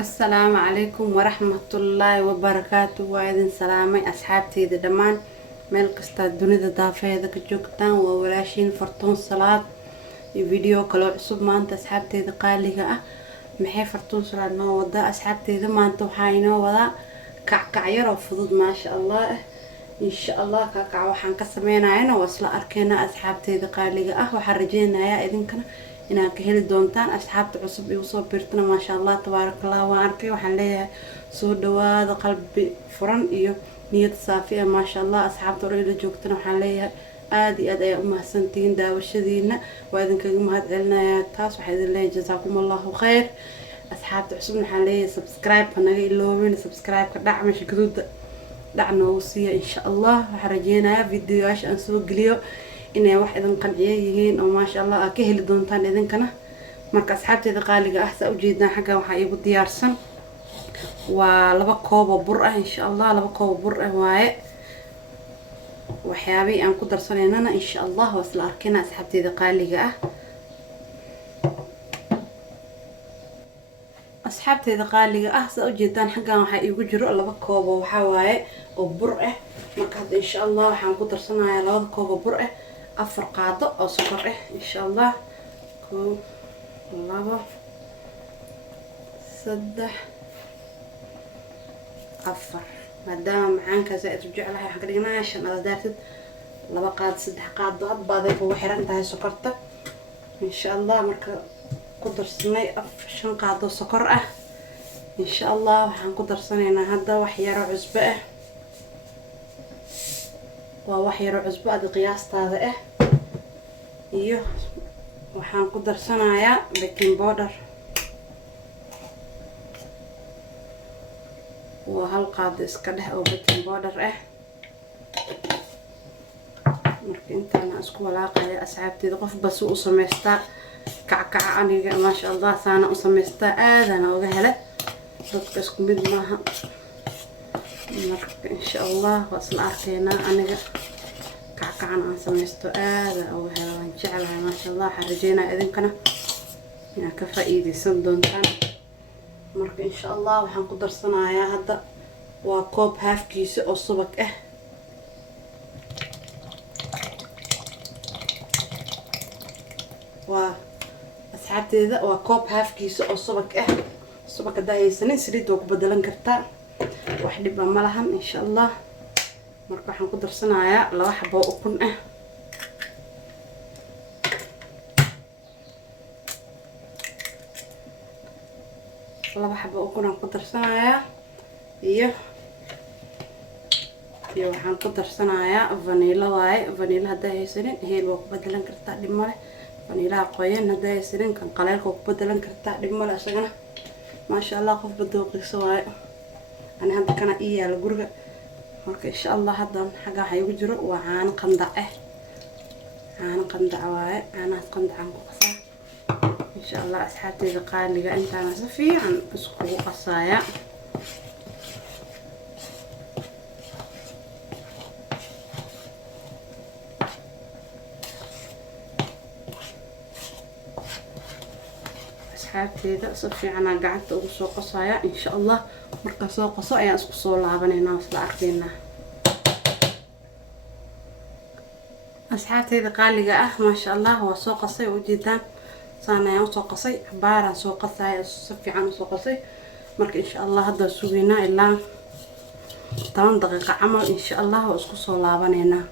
السلام عليكم ورحمة الله وبركاته. وإذن سلامي أصحابتي دمان مeel kasta dunida daafeeda ka joogtaan waa walaashiin fartuun salaad iyo video kale cusub maanta asxaabteeda qaaliga ah. maxay fartuun salaad noo wadaa asxaabteeda maanta? waxaa inoo wadaa kackac yar oo fudud maasha allah ah. insha allah kackac waxaan ka sameynayana waa isla arkeena asxaabteeda qaaliga ah. waxaan rajeynayaa idinkana inaad ka heli doontaan. asxaabta cusub igu soo biirtana maasha allah tabaarakallah waan arkay. waxaan leeyahay soo dhawaada qalbi furan iyo niyad saafi ah maasha allah. asxaabta orayda joogtana waxaan leeyahay aad iyo aad ayaa u mahadsantihiin daawashadiina. waa idinkaga mahad celinayaa taas. waxaa idin leeyahay jazaakum allahu khayr. asxaabta cusub waxaan leeyahay subscribe naga iloobin, subscribe-ka dhac meesha gaduuda dhac noogu siiya insha allah. waxaan rajeynayaa videoyaasha aan soo geliyo inay wax idin qanciya yihiin oo maasha allah aad ka heli doontaan idinkana. marka asxaabteeda qaaliga ah saa ujeedaan xagga waxaa iigu diyaarsan waa 2 koob oo bur ah insha allah. 2 koob oo bur ah waaye waxyaabay aan ku darsanaynana insha allah waa isla arkina asxaabteeda qaaliga ah. asxaabteeda qaaliga ah saa ujeedaan xaggan waxaa iigu jiro 2 koob oo waxaa waaye oo bur ah. marka hadda insha allah waxaan ku darsanayaa 2 koob oo bur ah 4 qaado oo sokor ah insha allah. 1 2 3 4 maadaama macaankaas aad u jeclahay waxaan ka dhignayaa 5 aad daartid 2 qaado 3 qaado had baaday ugu xiran tahay sokorta insha allah. marka ku darsanay 5 qaado sokor ah insha allah. waxaan ku darsanaynaa hadda wax yar oo cusbo ah. waa wax yar oo cusbo ah qiyaastaada ah. iyo waxaan ku darsanayaa baking powder waa 1 qaado iska dhex oo baking powder ah. marka intaan isku walaaqaya asxaabteeda qof bas u sameystaa kackac aniga maasha allah saana u sameystaa aadana uga hela dadka isku mid maaha. marka insha allah waa isla arkeynaa aniga kackacan aan sameysto aada uga hela waan jeclahay maasha allah. waxaan rajeynayaa idinkana inaad ka faa'iideysan doontaan. marka insha allah waxaan ku darsanayaa hadda waa koob haafkiisa oo subag ah. waa asxaabteeda waa koob haafkiisa oo subag ah. subag hadaa haysanin saliid waa ku bedelan kartaa wax dhib ma lahan insha allah. marka waxaan ku darsanayaa 2 xabo oo ukun ah. laba xabo ukun aan ku darsanayaa iyo waxaan ku darsanayaa vanilla waaye. vanilla hadaa haysanin heel waa ku bedelan kartaa dhib male. vanilla qoyan hadaa haysanin kan qaleelka waa ku bedelan kartaa dhib male isagana maasha allah. qof badooqiisa waaye ani hadda kana ii yaala guriga. marka insha allah haddan xagga waxa igu jiro waa caano qandac ah. caano qandac waaye caanahaas qandacaan ku qasaa insha allah. asxaabteeda qaaliga intaana si fiican iskugu qasaaya. asxaabteeda si fiican aan gacanta ugu soo qasaaya insha allah. marka soo qaso ayaan isku soo laabaneynaa isla arkeynaa. asxaabteeda qaaliga ah maasha allah waa soo qasay oo ujeedaan saan ayaan usoo qasay cabaaraan soo qasaya si fiican usoo qasay. marka insha allah hadda sugeynaa ilaa 10 daqiiqo camal insha allah waa isku soo laabaneynaa.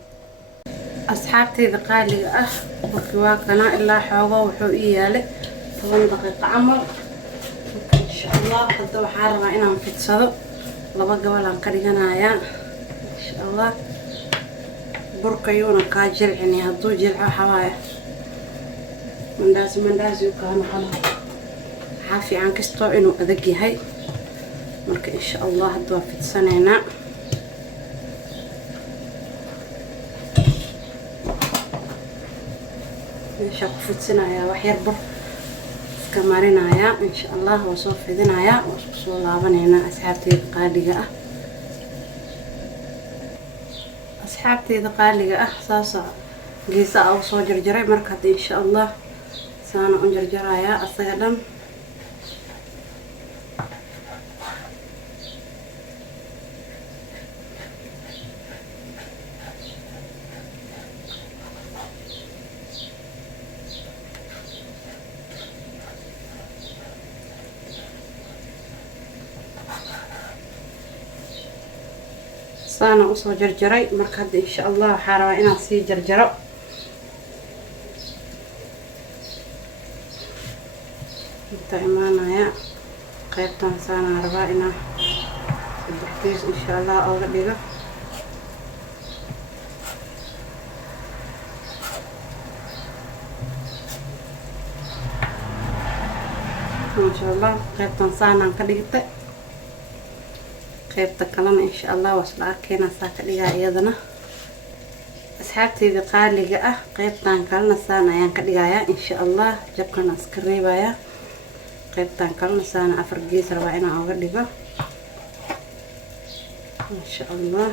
asxaabteeda qaaliga ah markii waa kana ilaa xoogo wuxuu ii yaalay 10 daqiiqo camal insha allah. hadda waxaan rabaa inaan fidsado 2 gabal aan ka dhiganayaa insha allah. burka yuuna kaa jilcini hadduu jilco waxaa waaye mandaasi uu kaa noqono. waxaa fiican kastoo inuu adag yahay. marka insha allah hadda waa fidsanaynaa. meesha ku fidsanayaa wax yar bur iska marinayaa insha allah. waa soo fidinayaa waa isku soo laabaneynaa asxaabteeda qaaliga ah. asxaabteeda qaaliga ah saasa geesa oo soo jarjaray. marka hadda insha allah saana u jarjarayaa asaga dhan saana usoo jarjaray marka hadda insha Allah waxaan rabaa inaan sii jarjaro inta imaanaya qaybtan saana rabaa inaan sadexdiis insha Allah uga dhigo insha Allah qaybtan saana ka dhigtay qaybta kalena insha Allah wasla arkeena saa ka dhigaa iyadana asxaabteyda qaaliga ah qaybtan kalena saana ayaan ka dhigayaa insha Allah jabkan iska reebaya qaybtan kalena saana afar gees rabaa inaan uga dhigo insha Allah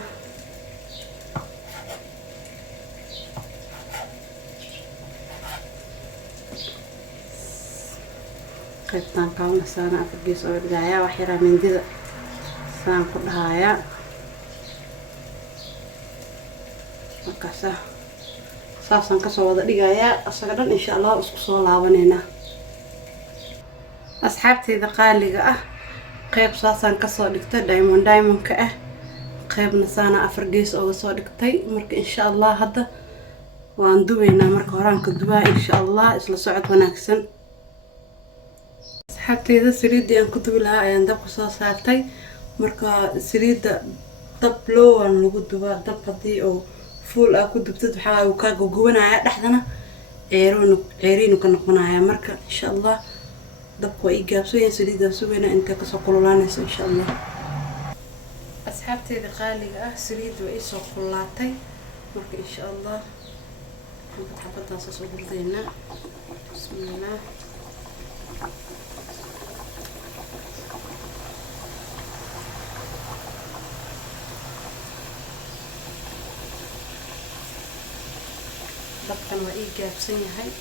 qaybtan kalena saana afar gees uga dhigayaa wax yar mindida saan ku dhahayaa markaas saasan kasoo wada dhigayaa asaga dhan insha Allah isku soo laabanayna asxaabteyda qaaliga ah qayb saasan kasoo dhigtay diamond ka ah qaybna saana afar gees uga soo dhigtay marka insha Allah hadda waan dubaynaa marka horaan ka dubaa insha Allah isla socod wanaagsan asxaabteyda saliidii aan ku dubi lahaa ayaan dabka soo saartay marka saliida dab low aan lagu dubaa dab hadii oo full ah ku dubtid waxa uu ka gogowanaya dhaxdana ceeriinu ka noqonaya marka insha Allah dabka way gaabsooyin saliida subayna inta ka soo kululaanayso insha Allah asxaabteyda qaaliga ah saliida way soo kululaatay marka insha Allah xabadaas soo gudayna bismillah dabkan waa ii gaabsan yahay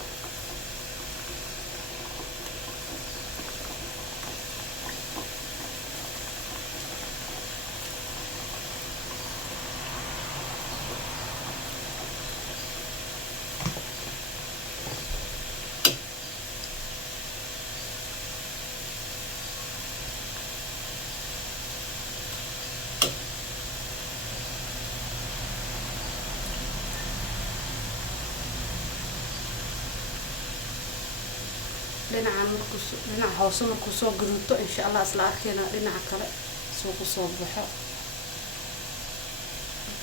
dhinaca hoose markuu soo gaduuto insha Allah isla arkeena dhinaca kale soo ku soo baxo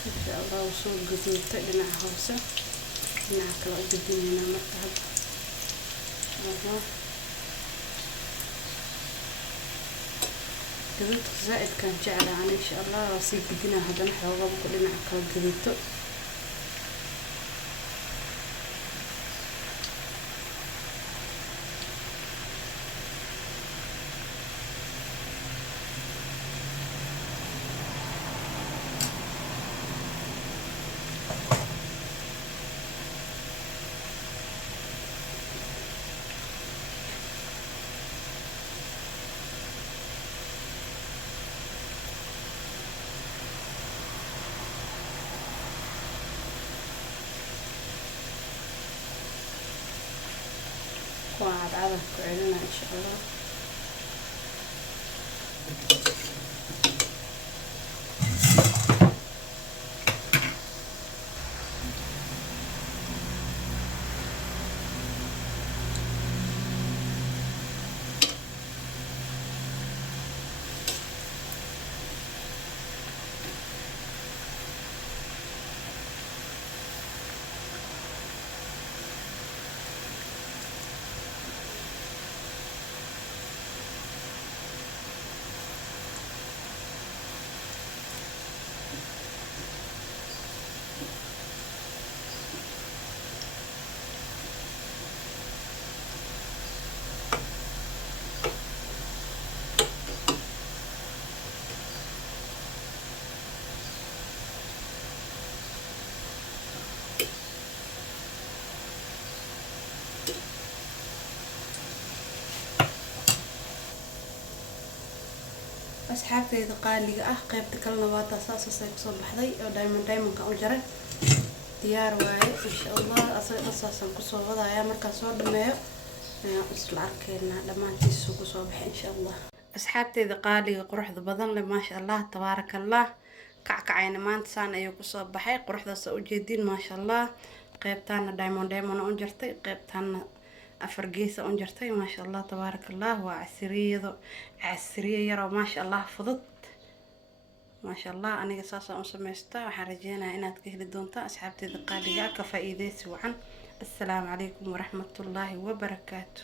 insha Allah soo gaduuto dhinaca hoose dhinaca kale u gudbinayna marka hadda gaduudka zaid kan jeclaan insha Allah waa sii gudbinaa haddana xoogaba ku dhinaca kale gaduuto وعاد كعلنا إن شاء الله asxaabteyda qaaliga ah qaybta kalena waa taasasay ku soo baxday oo diamond ka u jaray diyaar waaye insha Allah asaga asaasan ku soo wadaya marka soo dhameeyo isla arkeena dhamaantiisa ku soo baxay insha Allah asxaabteyda qaaliga quruxda badan leh ma sha Allah tabarakallah kackacayna maanta saan ayuu kusoo baxay quruxdaas u jeedin maasha Allah qaybtaana diamond u jartay qaybtaana afar gees u jartay maasha Allah tabarakallah waa casriye yar oo maasha Allah fudud maasha Allah aniga saas aan u sameystaa waxaan rajeynayaa inaad ka heli doonto asxaabteeda qaaliga ka faa'iideysi wacan. Assalaamu calaykum waraxmatullaahi wabarakaatuh.